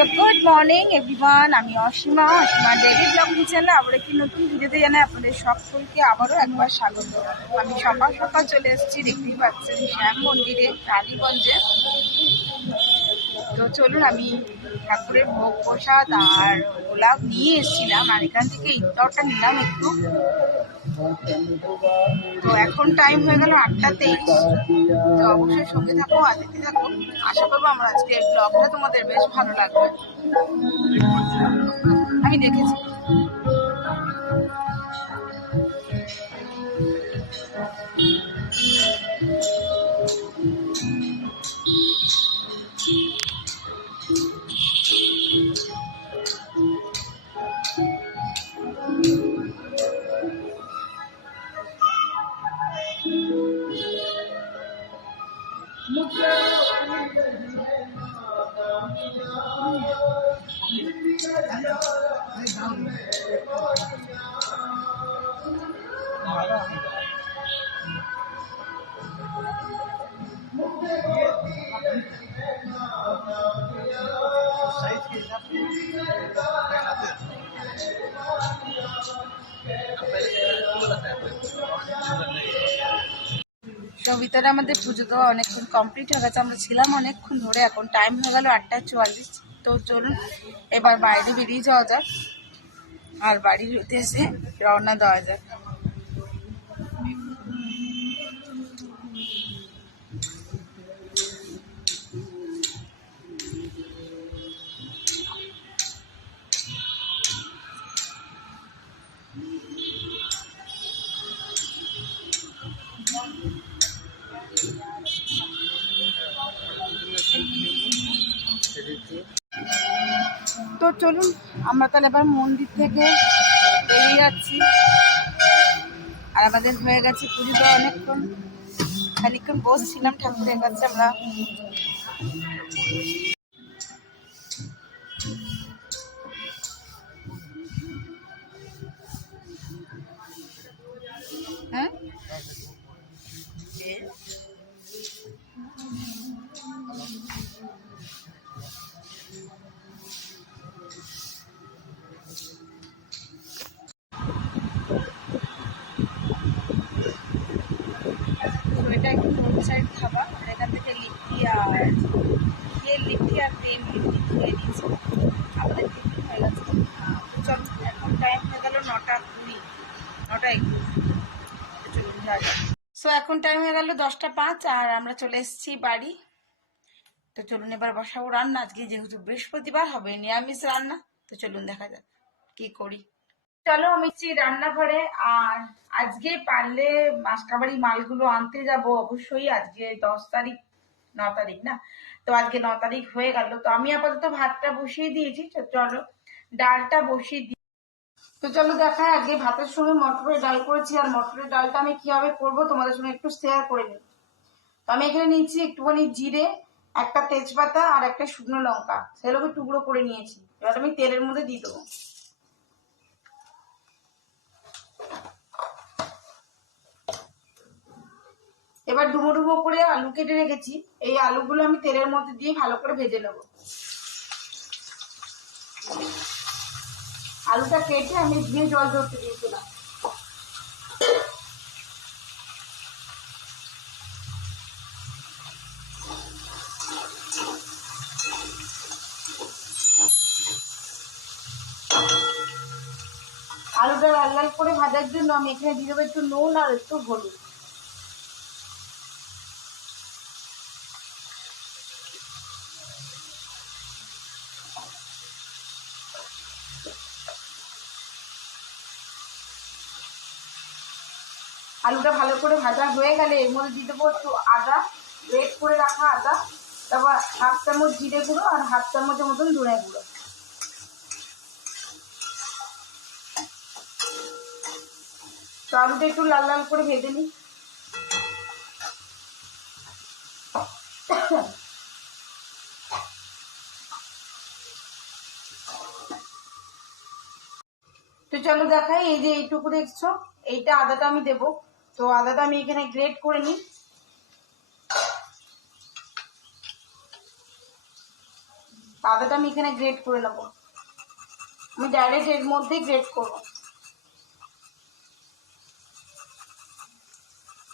So good morning everyone, আমি Asima daily blogging চ্যানেলে আবার একটি নতুন ভিডিওতে জানাই আপনাদের সকলকে আবারও একবার স্বাগত। আমি সকাল সকাল চলে এসেছি, দেখতেই পাচ্ছেন শ্যাম মন্দিরে রানীগঞ্জে। তো চলুন, আমি ঠাকুরের ভোগ প্রসাদ আর গোলাপ নিয়ে এসেছিলাম, আর এখান থেকে ইফতারটা নিলাম একটু। তো এখন টাইম হয়ে গেল 8:23। তো অবশ্যই সঙ্গে থাকো, আর দেখতে থাকো। আশা করবো আমার আজকে ব্লগটা তোমাদের বেশ ভালো লাগবে। আমি দেখেছি। ভিতরে আমাদের পুজো তো অনেকক্ষণ কমপ্লিট হয়ে গেছে, আমরা ছিলাম অনেকক্ষণ ধরে। এখন টাইম হয়ে গেল 8:44। তো চলুন এবার বাইরে বেরিয়ে যাওয়া যাক, আর বাড়ির উদ্দেশ্যে রওনা দেওয়া যাক। তো চলুন আমরা তাহলে এবার মন্দির থেকে বেরিয়ে যাচ্ছি। আর আমাদের হয়ে গেছে পুজোটা, খানিকক্ষণ বসছিলাম ঠাকুরের কাছে আমরা। হ্যাঁ, এটা একটু রোড সাইড খাবার, আর এখান থেকে লিট্টি আর তেল খেয়ে দিয়েছি। আমাদের টিফিন হয়ে গেছে। চল, এখন টাইম হয়ে গেল 9:20, 9:21। চলুন যাওয়া যাক। সো এখন টাইম হয়ে গেল 10:05, আর আমরা চলে এসেছি বাড়ি। তো চলুন এবার বসাবো রান্না। আজকে যেহেতু বৃহস্পতিবার, হবে নিরামিষ রান্না। তো চলুন দেখা যাক কি করি। চলো আমি রান্নাঘরে। আর আজকে পারলে মাসকাবাড়ি মালগুলো আনতে যাব অবশ্যই। আজকে 10 তারিখ, 9 তারিখ না, তো আজকে 9 তারিখ হয়ে গেল। তো আমি আপাতত ভাতটা বসিয়ে দিয়েছি, চলো ডালটা বসিয়ে দিই। তো চলো দেখায়, আজকে ভাতের সঙ্গে মটরের ডাল করেছি। আর মটরের ডালটা আমি কিভাবে করবো তোমাদের সঙ্গে একটু শেয়ার করে নিই। তো আমি এখানে নিয়েছি একটুখানি জিরে, একটা তেজপাতা আর একটা শুকনো লঙ্কা, সেগুলোকে টুকরো করে নিয়েছি। এবার আমি তেলের মধ্যে দিয়ে দেবো। এবার ডুমো ডুমো করে আলু কেটে রেখেছি, এই আলুগুলো আমি তেলের মধ্যে দিয়ে ভালো করে ভেজে নেব। আলুটা কেটে আমি দিয়ে জল ঝরতে দিয়েছিলাম। আলুটা লাল লাল করে ভাজার জন্য আমি এখানে দিয়ে দেবো একটু নুন আর একটু হলুদ। আলুটা ভালো করে ভাজা হয়ে গেলে এর মধ্যে দিয়ে দেবো একটু আদা, গ্রেট করে রাখা আদা, তারপর 1/2 চামচ জিরে গুঁড়ো আর 1/2 চামচের মতন ধনে গুঁড়ো। তো আলুটা একটু লাল লাল করে ভেজে নিই। তো চলো দেখাই, এই যে এইটুকু দেখছো, এইটা আদাটা আমি দেবো। তো আদাটা আমি এখানে গ্রেট করে নিই। আদাটা আমি এখানে গ্রেট করে নেবো, আমি ডাইরেক্ট এর মধ্যেই গ্রেট করবো।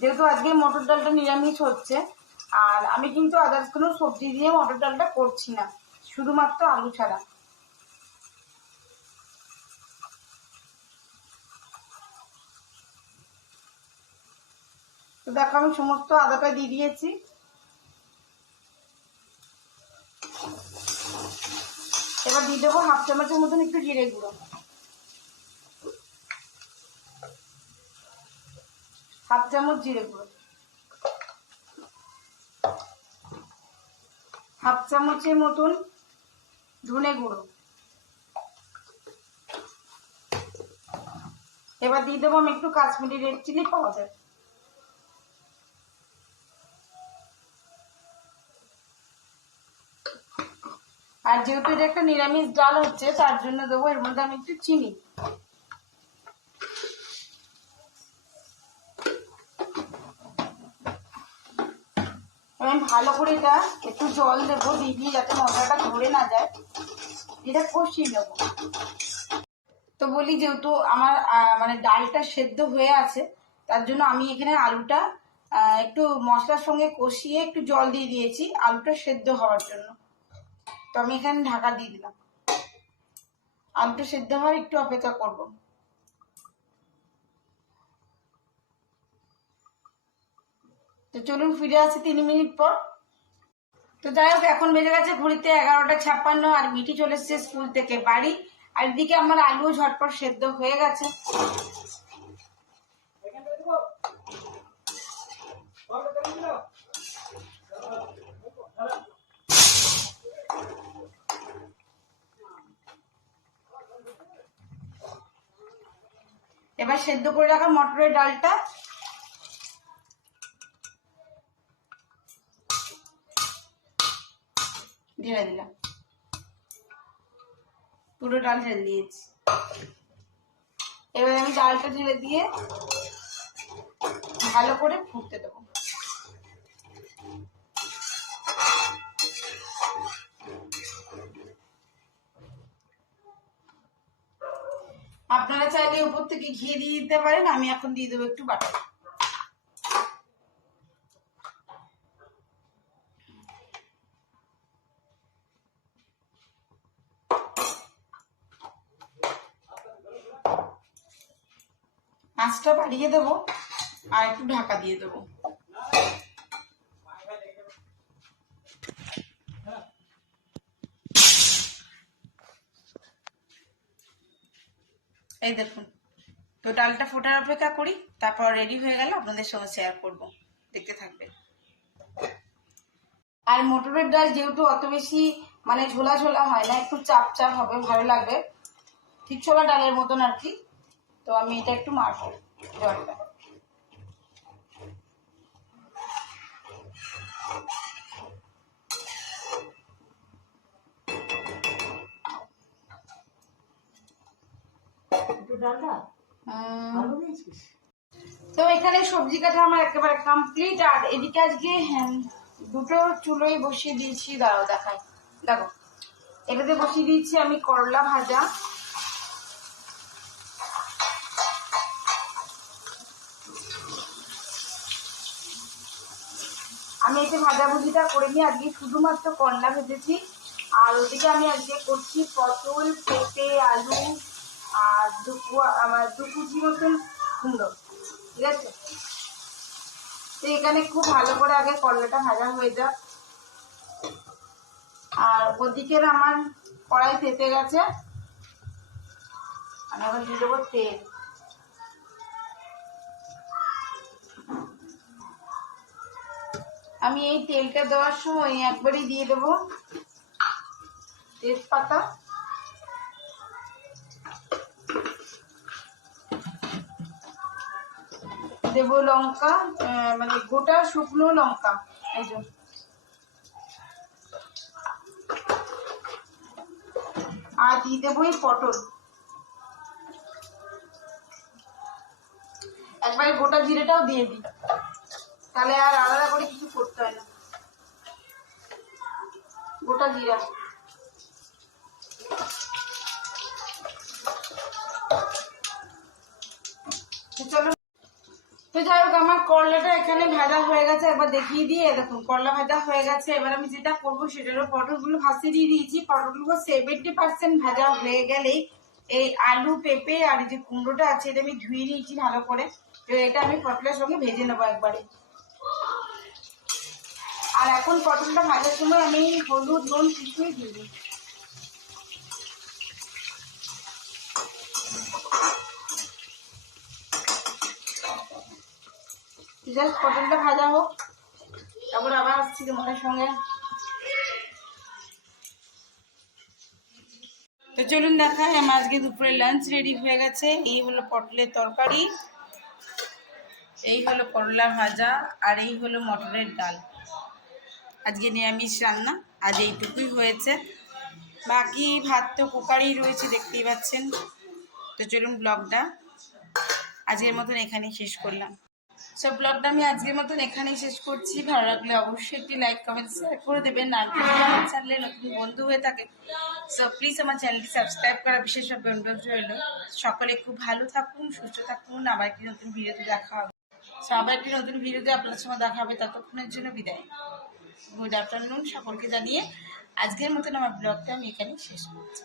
যেহেতু আজকে মটর ডালটা নিরামিষ হচ্ছে, আর আমি কিন্তু আদার্স কোনো সবজি দিয়ে মটর ডালটা করছি না, শুধুমাত্র আলু ছাড়া। তো দেখো আমি সমস্ত আদাটা দিয়ে দিয়েছি। এবার দিয়ে দেবো 1/2 চামচের মতন একটু জিরে গুঁড়ো, 1/2 চামচ জিরে গুঁড়ো, 1/2 চামচের মতন ধনে গুঁড়ো। এবার দিয়ে দেবো আমি একটু কাশ্মীরি রেড চিলি পাউডার। আর যেহেতু এটা একটা নিরামিষ ডাল হচ্ছে, তার জন্য দেবো এর মধ্যে আমি একটু চিনি। আমি ভালো করে এটা একটু জল দেবো দিয়ে যাতে মশলাটা ধরে না যায়, এটা কষিয়ে নেবো। তো বলি, যেহেতু আমার মানে ডালটা সেদ্ধ হয়ে আছে, তার জন্য আমি এখানে আলুটা একটু মশলার সঙ্গে কষিয়ে একটু জল দিয়ে দিয়েছি আলুটা সেদ্ধ হওয়ার জন্য। তো আমি এখানে ঢাকা দিয়ে দিলাম, আলুটা সেদ্ধ হওয়ার একটু অপেক্ষা করব। তো চলুন ফিরে আসি 3 মিনিট পর। তো যাই হোক, এখন বেজে গেছে ঘড়িতে 11টা 56, আর মিটি চলে এসছে স্কুল থেকে বাড়ি। আর এদিকে আমার আলু ঝটপট সেদ্ধ হয়ে গেছে। এবার সেদ্ধ করে রাখা মটরের ডালটা ঢেলে দিলাম, পুরো ডাল ঢেলে দিয়েছি। এবার আমি ডালটা ঢেলে দিয়ে ভালো করে ফুটতে দেবো। আপনারা চাইলে উপর থেকে ঘি দিয়ে দিতে পারেন, আমি এখন দিয়ে দেবো একটু বাটার। আঁচটা বাড়িয়ে দেবো আর একটু ঢাকা দিয়ে দেবো। এই দেখুন, তো ডালটা ফোটার অপেক্ষা করি, তারপর রেডি হয়ে গেলে আপনাদের সঙ্গে শেয়ার করব, দেখতে থাকবেন। আর মটরের ডাল যেহেতু অত বেশি মানে ঝোলা ঝোলা হয় না, একটু চাপ চাপ হবে, ভালো লাগবে, ঠিক ছোলা ডালের মতন আর কি। তো আমি এটা একটু মাখবো জলটা। তো এখানে সবজি কাটা আমার একেবারে কমপ্লিট। আর এদিকে আজকে দুটো চুলোই বসিয়ে দিয়েছি, দাঁড়াও দেখাই, দেখো এটাতে বসিয়ে দিয়েছি আমি করলা ভাজা। আমি এতে ভাজাভুজিটা করে নিয়ে আজকে শুধুমাত্র করলা ভেজেছি। আর ওদিকে আমি আজকে করছি পটল, পেঁপে, আলু আর আমার 2 কুচি মতন কুমড়ো, ঠিক আছে। তো এখানে খুব ভালো করে আগে করলাটা ভাজা হয়ে যাক। আর ওদিকের আমার কড়াই তেতে গেছে, আমি এখন দিয়ে দেবো তেল। আমি এই তেলটা দেওয়ার সময় একবারই দিয়ে দেবো তেজপাতা, দেবো লঙ্কা, মানে গোটা শুকনো লঙ্কা, এই যে, আর দিয়ে দেবো এই পটল। একবারে গোটা জিরেটাও দিয়ে দিই, তাহলে আর আলাদা করে কিছু করতে হয় না। গোটা জিরা তো চলো, তো যাই হোক আমার করলাটা এখানে ভাজা হয়ে গেছে। এবার দেখিয়ে দিয়ে দেখুন করলা ভাজা হয়ে গেছে। এবার আমি যেটা করবো সেটা হলো পটলগুলো ভাজতে দিয়ে দিয়েছি। পটলগুলো 70% ভাজা হয়ে গেলেই এই আলু পেঁপে আর এই যে কুমড়োটা আছে এটা আমি ধুয়ে নিয়েছি ভালো করে। তো এটা আমি পটলের সঙ্গে ভেজে নেবো একবারে। আর এখন পটলটা ভাজার সময় আমি হলুদ নুন কিছুই দিই। জাস্ট পটলটা ভাজা হোক, তারপর আবার আসছি তোমাদের সঙ্গে। তো চলুন দেখাই আমার আজকে দুপুরে লাঞ্চ রেডি হয়ে গেছে। এই হলো পটলের তরকারি, এই হলো করলা ভাজা, আর এই হলো মটরের ডাল। আজকে নিরামিষ রান্না, আজ এইটুকুই হয়েছে। বাকি ভাত তো কুকারেই রয়েছে দেখতেই পাচ্ছেন। তো চলুন ব্লগটা আজকের মতন এখানেই শেষ করলাম। সব ব্লগটা আমি আজকের মতন এখানেই শেষ করছি। ভালো লাগলে অবশ্যই একটি লাইক কমেন্ট শেয়ার করে দেবেন। আর যদি আমার চ্যানেলে নতুন বন্ধু হয়ে থাকে সো প্লিজ আমার চ্যানেলটি সাবস্ক্রাইব করা বিশেষভাবে অনুরোধ রইল। সকলে খুব ভালো থাকুন, সুস্থ থাকুন। আবার একটি নতুন ভিডিওতে দেখা হবে। সো আবার একটি নতুন ভিডিওতে আপনার সঙ্গে দেখা হবে। ততক্ষণের জন্য বিদায়, গুড আফটারনুন সকলকে জানিয়ে আজকের মতন আমার ব্লগটা আমি এখানেই শেষ করছি।